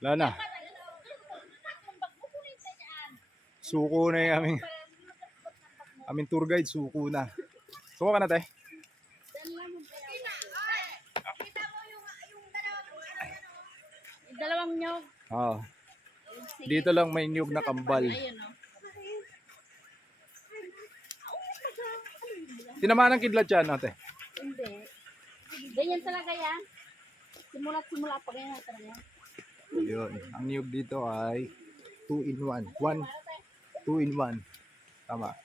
Wala na. Suko na yung aming tour guide. Suko na. Suko ka na, te? Dalawang nyog. Oo. Dito lang may nyug na kambal. Tinamaan ng kidlat yan, ate? Hindi. Ganyan talaga yan. Simula pa ganyan talaga. Yun. Ang nyug dito ay 2-in-1. 2-in-1. Tama.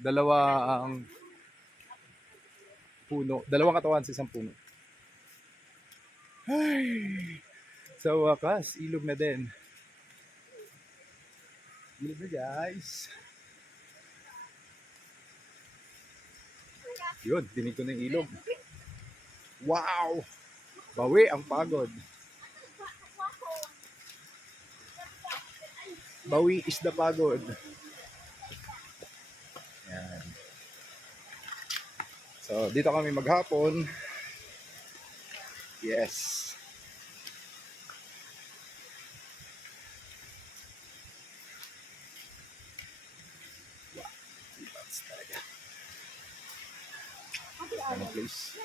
Dalawa ang puno. Dalawang katawan sa isang puno. Ay, sa wakas, ilog na din. Ilog na, guys. Yun, dinig ko na yung ilog. Wow! Bawi ang pagod. Bawi is the pagod. Yan. So, dito kami maghapon. Yes. Wow. That's talaga. Ano place?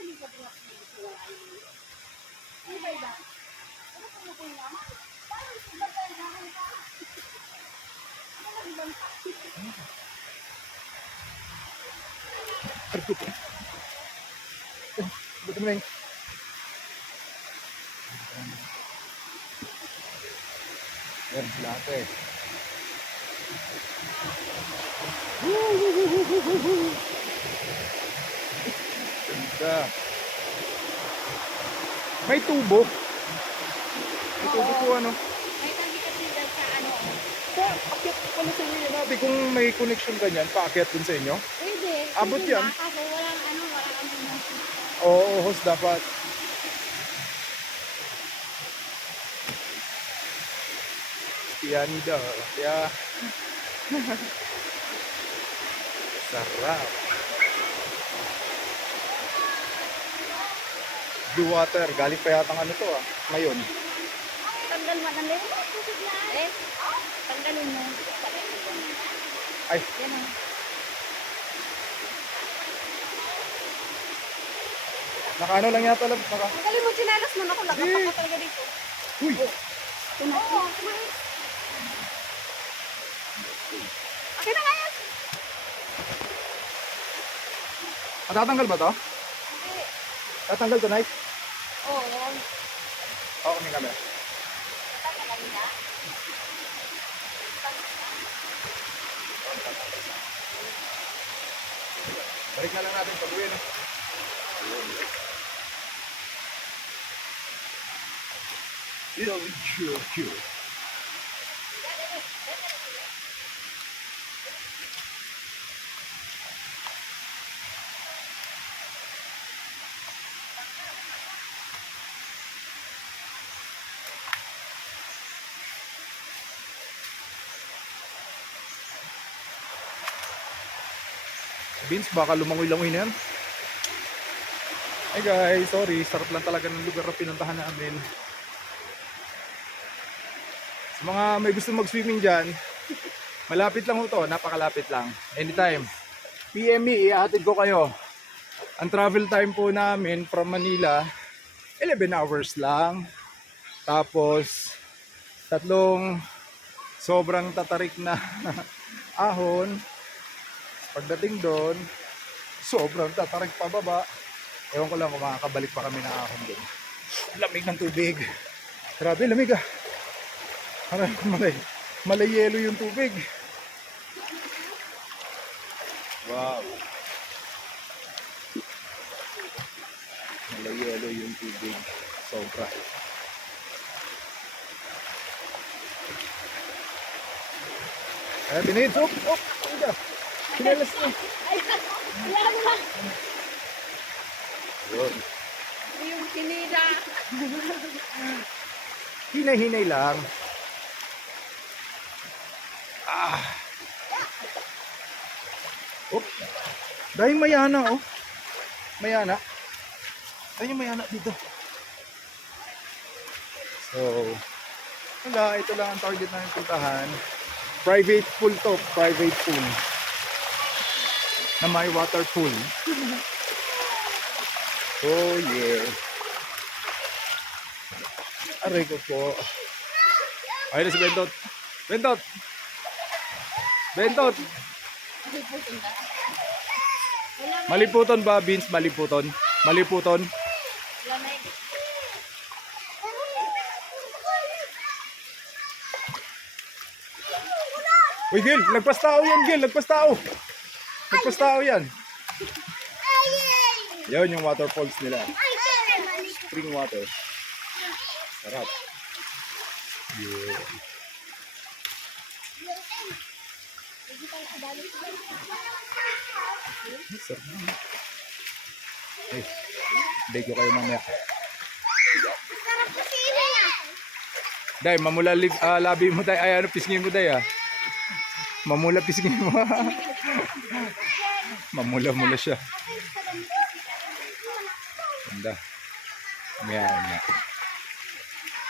Buto mo na yun. Yan, sila ate. Ganda. May tubo. May tubo po ano. May tabi kasi dyan sa ano. Paakyat pala sa inyo natin kung may connection ganyan. Paakyat dun sa inyo. Pwede. Abot Pwede yan. na, kaso walang ano. Oo, host dapat. Tiyanida. Kaya sarap. Blue water. Galing pa yata ano to ngayon. Tanggal mo. Tanggal mo. Eh. Tanggalin mo. Ay. Yan o. Nakaano lang yata lang. Tanggalin mo sinalas mo. Ako lagapak ka talaga dito. Uy! Oo, kumain. Okay na nga yan. Matatanggal ba to? Hindi. Tatanggal tonight? Oo. Oo, kami. Tanggalin na. Balik na lang natin pag-uwi, no? Cute. Vince, baka lumangoy-langoy na yan. Hey guys, sorry. Sarap lang talaga ng lugar na pinuntahan namin. Sa mga may gusto mag-swimming dyan, malapit lang ito. Napakalapit lang. Anytime. PME, ihatid ko kayo. Ang travel time po namin from Manila, 11 hours lang. Tapos, tatlong sobrang tatarik na ahon. Pagdating doon, sobrang tatarik pababa. Ewan ko lang kung makakabalik pa kami na ahon doon. Lamig ng tubig. Grabe, lamig ah. Malay yelo yung tubig. Wow. Malay yelo yung tubig. Sobra. Ay, binid. Oh, Kinelas na. Yun. Yung kinida. Hinay-hinay lang. Oh. Dahil mayana, oh. Mayana. Dahil mayana dito. So, wala, ito lang ang target namin puntahan. Private pool to, private pool. Na may water pool. Oh yeah. Aray ko po. Ayun na si Bentot. Bentot! Bentot! Maliputin ka. Wala na. Maliputon ba, Vince? Maliputon? Maliputon? Wala na. Uy, Gil! Lagpas tao yan, Gil! Lagpas tao! Lagpas tao yan! Yan yung waterfalls nila. Spring water. Sarap. Yeah. Sarap. Ay, beg ko kayo mamaya. Day, mamula labi mo day. Ay, ano, pisngin mo day ah. Mamula pisngin mo. Mamula-mula siya. Ganda. Yan.